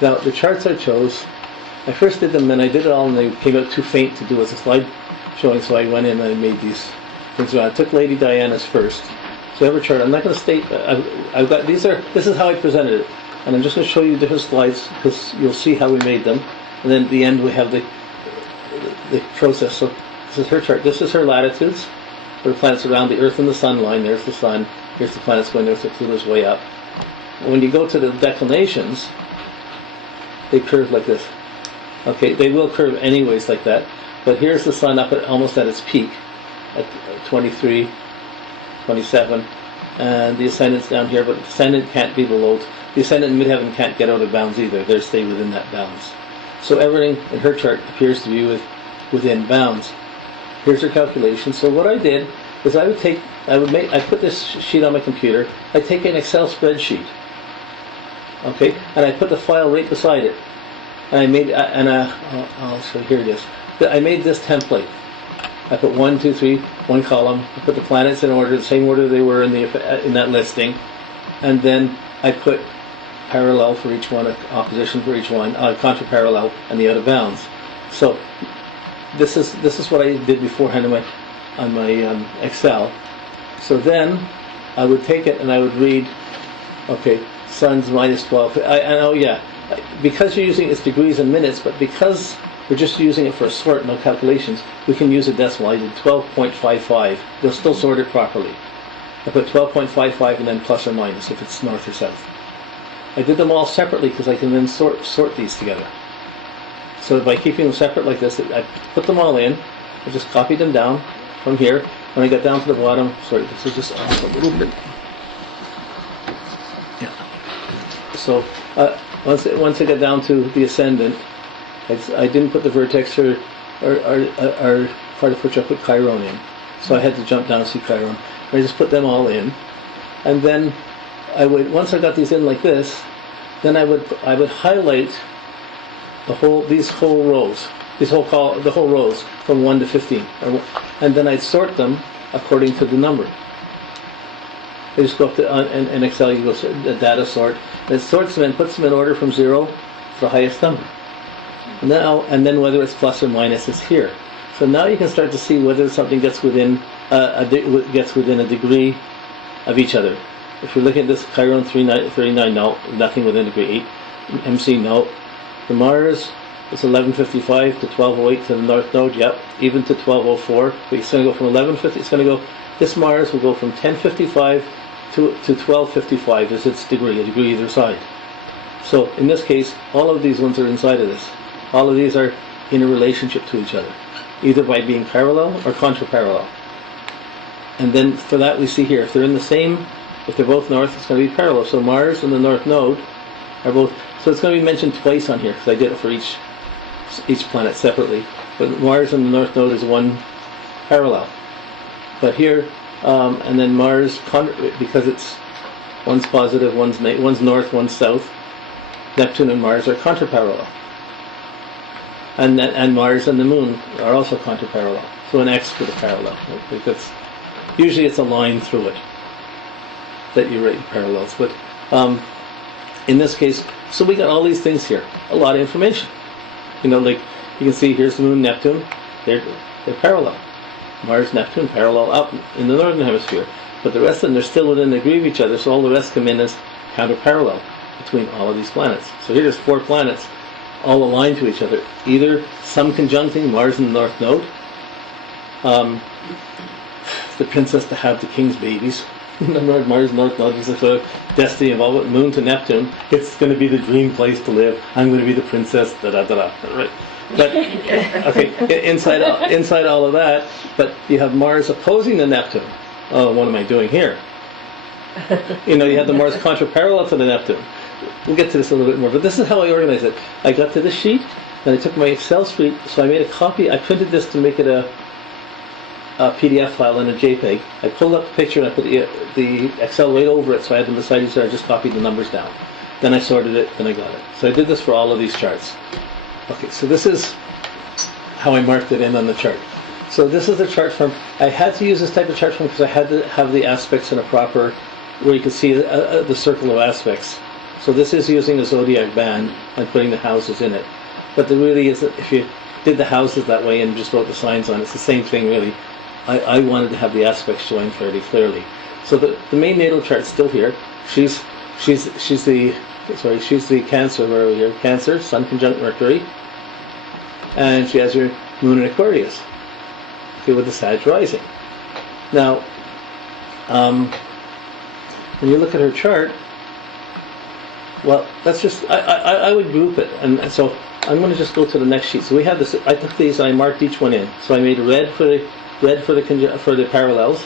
Now, the charts I chose, I first did them, and I did it all, and they came out too faint to do as a slide showing, so I went in and I made these things. I took Lady Diana's first. So every chart, I'm not going to state, I've got, this is how I presented it. And I'm just going to show you different slides, because you'll see how we made them. And then at the end we have the process. So this is her chart. This is her latitudes, for the planets around the Earth and the Sun line. There's the Sun. Here's the planets going north, the Pluto's way up. When you go to the declinations, they curve like this. Okay, they will curve anyways like that. But here's the Sun up at almost at its peak, at 23, 27, and the ascendant's down here, but the ascendant can't be below. The ascendant and midheaven can't get out of bounds either. They stay within that bounds. So everything in her chart appears to be within bounds. Here's her calculation. So what I did is I put this sheet on my computer. I take an Excel spreadsheet, okay, and I put the file right beside it. And I made, I'll show, here it is. I made this template. I put 1, 2, 3, one column. I put the planets in order, the same order they were in that listing, and then I put parallel for each one, opposition for each one, contra-parallel, and the out of bounds. So this is what I did beforehand on my Excel. So then I would take it and I would read, okay, Sun's minus 12. Because you're using its degrees and minutes, but because we're just using it for a sort, no calculations, we can use a decimal. I did 12.55. They'll still sort it properly. I put 12.55 and then plus or minus if it's north or south. I did them all separately because I can then sort these together. So by keeping them separate like this, I put them all in. I just copied them down from here. When I got down to the bottom, sorry, this is just off a little bit. Yeah. So once I got down to the ascendant, I didn't put the vertex or part of which I put Chiron in. So I had to jump down to see Chiron. I just put them all in, and then once I got these in like this, then I would highlight the whole rows from 1 to 15, and then I'd sort them according to the number. I just go up to in Excel, you go the data sort, and it sorts them and puts them in order from 0 to the highest number. And then whether it's plus or minus is here. So now you can start to see whether something gets within a degree of each other. If you're looking at this, Chiron 39, no, nothing within degree 8. MC, no. The Mars is 1155 to 1208 to the North Node, yep, even to 1204. But it's going to go from 1150. It's going to go. This Mars will go from 1055 to 1255 is its degree, a degree either side. So in this case, all of these ones are inside of this. All of these are in a relationship to each other, either by being parallel or contra-parallel. And then for that we see here, if they're both north, it's going to be parallel. So Mars and the North Node are both, so it's going to be mentioned twice on here, because I did it for each planet separately. But Mars and the North Node is one parallel. But here, and then Mars, because one's positive, one's north, one's south, Neptune and Mars are contra-parallel. And Mars and the Moon are also contra-parallel. So an X for the parallel. Because usually it's a line through it that you write parallels. But in this case, so we got all these things here. A lot of information. Like you can see here's the Moon, Neptune. They're parallel. Mars, Neptune, parallel up in the northern hemisphere. But the rest of them, they're still within a degree of each other, so all the rest come in as counter-parallel between all of these planets. So here's 4 planets all aligned to each other. Either some conjuncting Mars and the North Node, the princess to have the king's babies. Mars, North Node is a destiny involved with Moon to Neptune. It's going to be the dream place to live. I'm going to be the princess. Right. But okay, inside all of that, but you have Mars opposing the Neptune. Oh, what am I doing here? You have the Mars contra-parallel to the Neptune. We'll get to this a little bit more, but this is how I organize it. I got to this sheet, then I took my Excel sheet, so I made a copy. I printed this to make it a PDF file and a JPEG. I pulled up the picture and I put the Excel right over it, so I had them beside each other. I just copied the numbers down. Then I sorted it, then I got it. So I did this for all of these charts. Okay, so this is how I marked it in on the chart. So this is the chart form. I had to use this type of chart form because I had to have the aspects in a proper, where you could see the circle of aspects. So this is using a zodiac band and putting the houses in it. But there really isn't, if you did the houses that way and just wrote the signs on it, it's the same thing really. I wanted to have the aspects showing fairly clearly. So the main natal chart's still here. She's the Cancer, where are we here? Cancer, Sun conjunct Mercury. And she has her moon in Aquarius. Okay, with the Sag rising. Now, when you look at her chart, well, that's just, I would group it. And so I'm going to just go to the next sheet. So we have this, I took these and I marked each one in. So I made red for the parallels.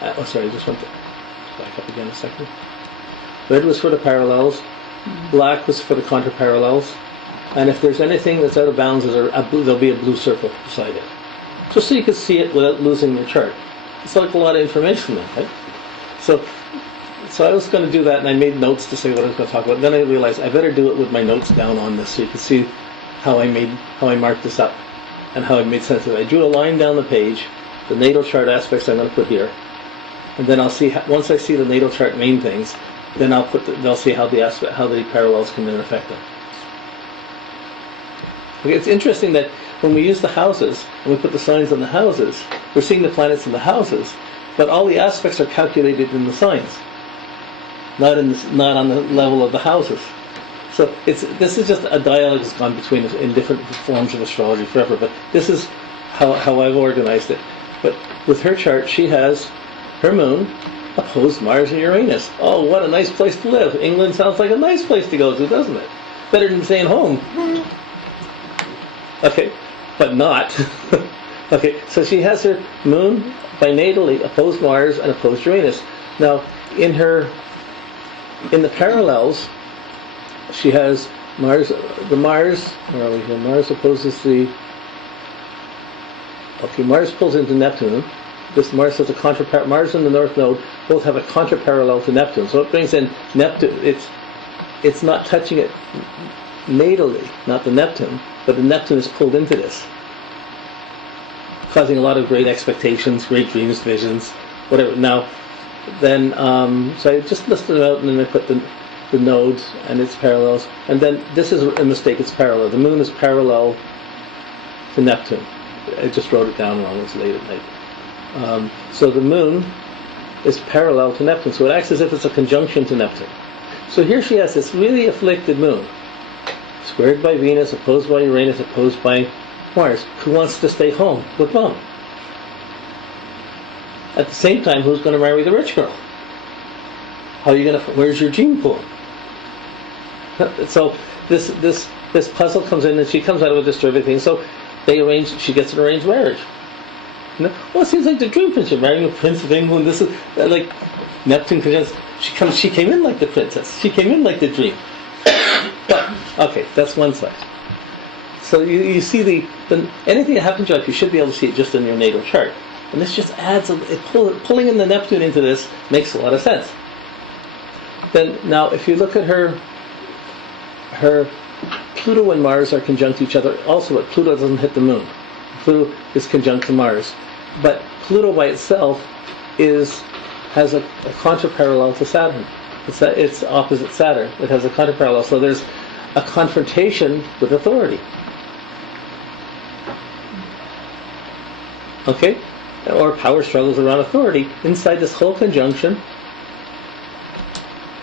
Just want to back up again a second. Red was for the parallels. Black was for the contra-parallels. And if there's anything that's out of bounds, there'll be a blue circle beside it. Just so you can see it without losing your chart. It's like a lot of information then, right? So I was going to do that, and I made notes to say what I was going to talk about. Then I realized I better do it with my notes down on this, so you can see how I marked this up and how I made sense of it. I drew a line down the page, the natal chart aspects I'm going to put here, and then I'll see once I see the natal chart main things, then they'll see how the parallels come in and affect them. Okay, it's interesting that when we use the houses and we put the signs on the houses, we're seeing the planets in the houses, but all the aspects are calculated in the signs, not on the level of the houses. So this is just a dialogue that's gone between us in different forms of astrology forever. But this is how I've organized it. But with her chart, she has her moon opposed Mars and Uranus. Oh, what a nice place to live! England sounds like a nice place to go to, doesn't it? Better than staying home. Okay, but not. Okay, so she has her moon binatally opposed Mars and opposed Uranus. Now, in the parallels, she has Mars. Where are we here? Mars opposes Mars pulls into Neptune. This Mars has a Mars and the North Node both have a contra-parallel to Neptune. So it brings in Neptune. It's not touching it natally, not the Neptune, but the Neptune is pulled into this, causing a lot of great expectations, great dreams, visions, whatever. Now, then, so I just listed it out, and then I put the nodes and its parallels. And then this is a mistake, it's parallel. The moon is parallel to Neptune. I just wrote it down wrong, it was late at night. So the moon is parallel to Neptune, so it acts as if it's a conjunction to Neptune. So here she has this really afflicted moon, squared by Venus, opposed by Uranus, opposed by Mars, who wants to stay home with mom. At the same time, who's going to marry the rich girl? How are you going to? Where's your gene pool? So this puzzle comes in, and she comes out with this terrific thing. So she gets an arranged marriage. Well, it seems like the dream prince. You're marrying a prince of England. This is like Neptune. She came in like the princess. She came in like the dream. But okay, that's one side. So you see anything that happens to you, you should be able to see it just in your natal chart. And this just adds, pulling in the Neptune into this makes a lot of sense. Then now, if you look at her Pluto and Mars are conjunct each other. Also, but Pluto doesn't hit the moon. Pluto is conjunct to Mars, but Pluto by itself has a contra-parallel to Saturn. It's opposite Saturn. It has a contra-parallel. So there's a confrontation with authority. Okay? Or power struggles around authority inside this whole conjunction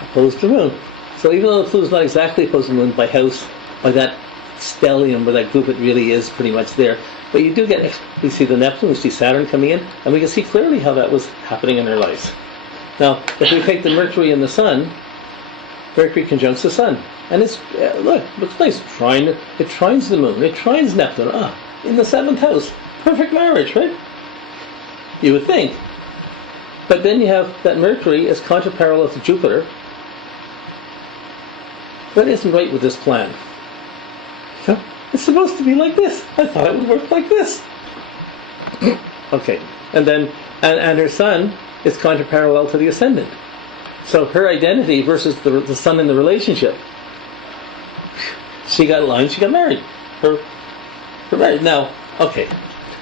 opposed to the moon. So even though the Pluto's not exactly opposed to the moon by house, by that stellium, or that group, it really is pretty much there. But you do we see the Neptune, we see Saturn coming in, and we can see clearly how that was happening in their lives. Now, if we take the Mercury and the Sun, Mercury conjuncts the Sun. And looks nice. It trines the moon. It trines Neptune. In the 7th house. Perfect marriage, right? You would think. But then you have that Mercury is contra-parallel to Jupiter. That isn't right with this plan. So, it's supposed to be like this. I thought it would work like this. Okay. And then, and her Sun is contra-parallel to the Ascendant. So her identity versus the Sun in the relationship. She got aligned, she got married. Her married. Now, okay.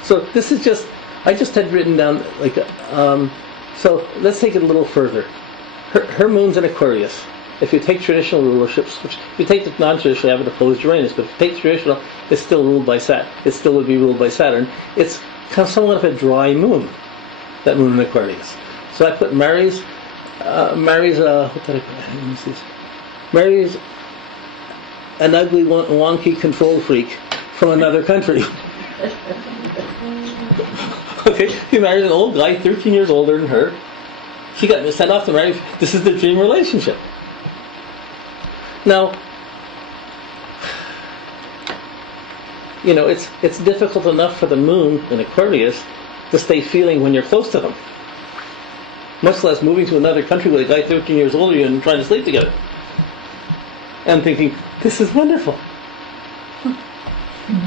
So this is just, I just had written down, so let's take it a little further. Her moon's in Aquarius. if you take traditional rulerships, which if you take the non-traditional, you have an opposed Uranus, but if you take traditional, it's still ruled by Saturn. It still would be ruled by Saturn. It's kind of somewhat of a dry moon, that moon in Aquarius. So I put marries what did I put? Let me see. Marries an ugly, wonky control freak from another country. Okay, he marries an old guy, 13 years older than her. She got sent off to marry. This is the dream relationship. Now, you know, it's difficult enough for the moon in Aquarius to stay feeling when you're close to them. Much less moving to another country with a guy 13 years older than you and trying to sleep together. And thinking, this is wonderful.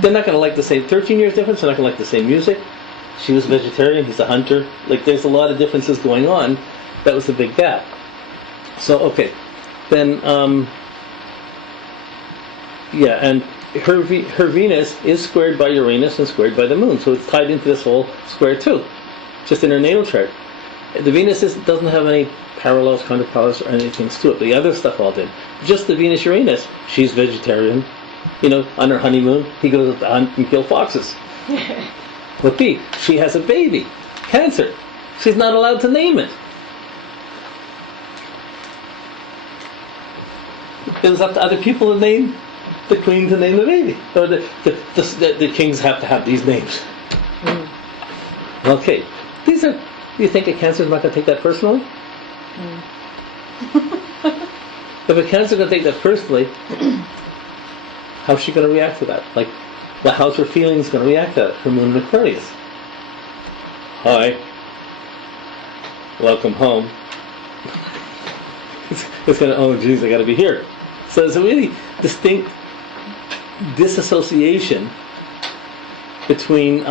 They're not going to like the same 13 years difference. They're not going to like the same music. She was a vegetarian. He's a hunter. Like, there's a lot of differences going on. That was the big gap. So, okay. Then, yeah, and her Venus is squared by Uranus and squared by the moon. So it's tied into this whole square too. Just in her natal chart. The Venus doesn't have any parallels, contra-parallels, or anything to it. The other stuff all did. Just the Venus-Uranus. She's vegetarian. You know, on her honeymoon, he goes out to hunt and kill foxes. But B, she has a baby. Cancer. She's not allowed to name it. It was up to other people to name the queen to name the baby. Or the kings have to have these names. Okay. These are... Do you think a Cancer is not going to take that personally? If a Cancer is going to take that personally, how's she going to react to that? Like, well, how's her feelings going to react to that? Her moon in Aquarius. Hi. Welcome home. It's going to, oh geez, I got to be here. So there's a really distinct disassociation between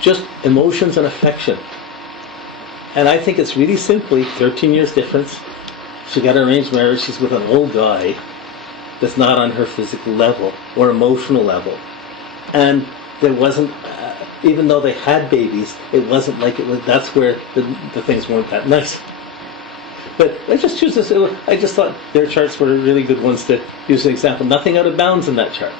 just emotions and affection. And I think it's really simply 13 years difference. She got an arranged marriage. She's with an old guy that's not on her physical level or emotional level. And there wasn't, even though they had babies, it wasn't like it was, that's where the things weren't that nice. But I just choose this. I just thought their charts were really good ones to use as an example. Nothing out of bounds in that chart.